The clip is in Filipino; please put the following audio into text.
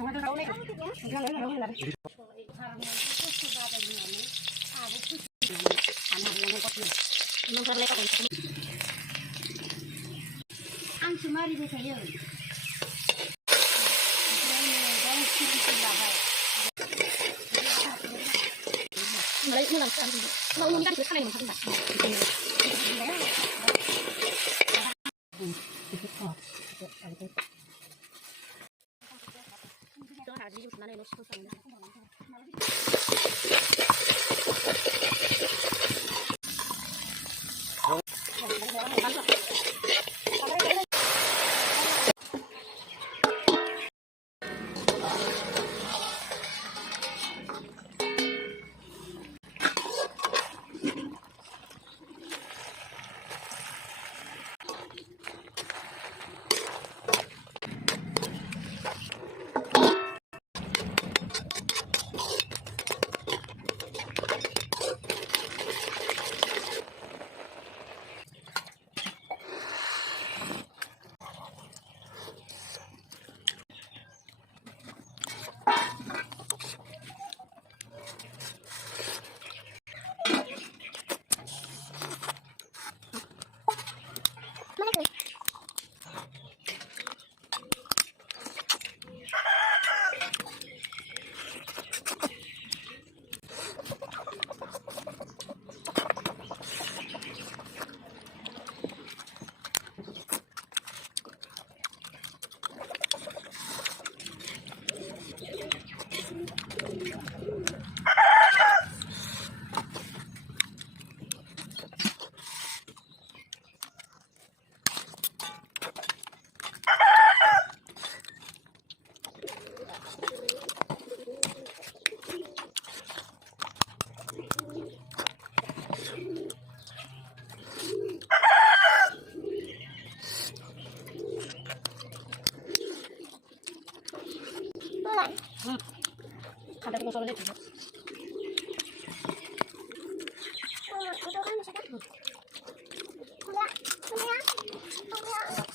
Ang sumali din sa'yo. Malay mo lang sa akin. Maunungan ko kanay mo sa akin. Ito ha, di yung nanay no sa akin. Ada ko solo dito. Kuya, kuya.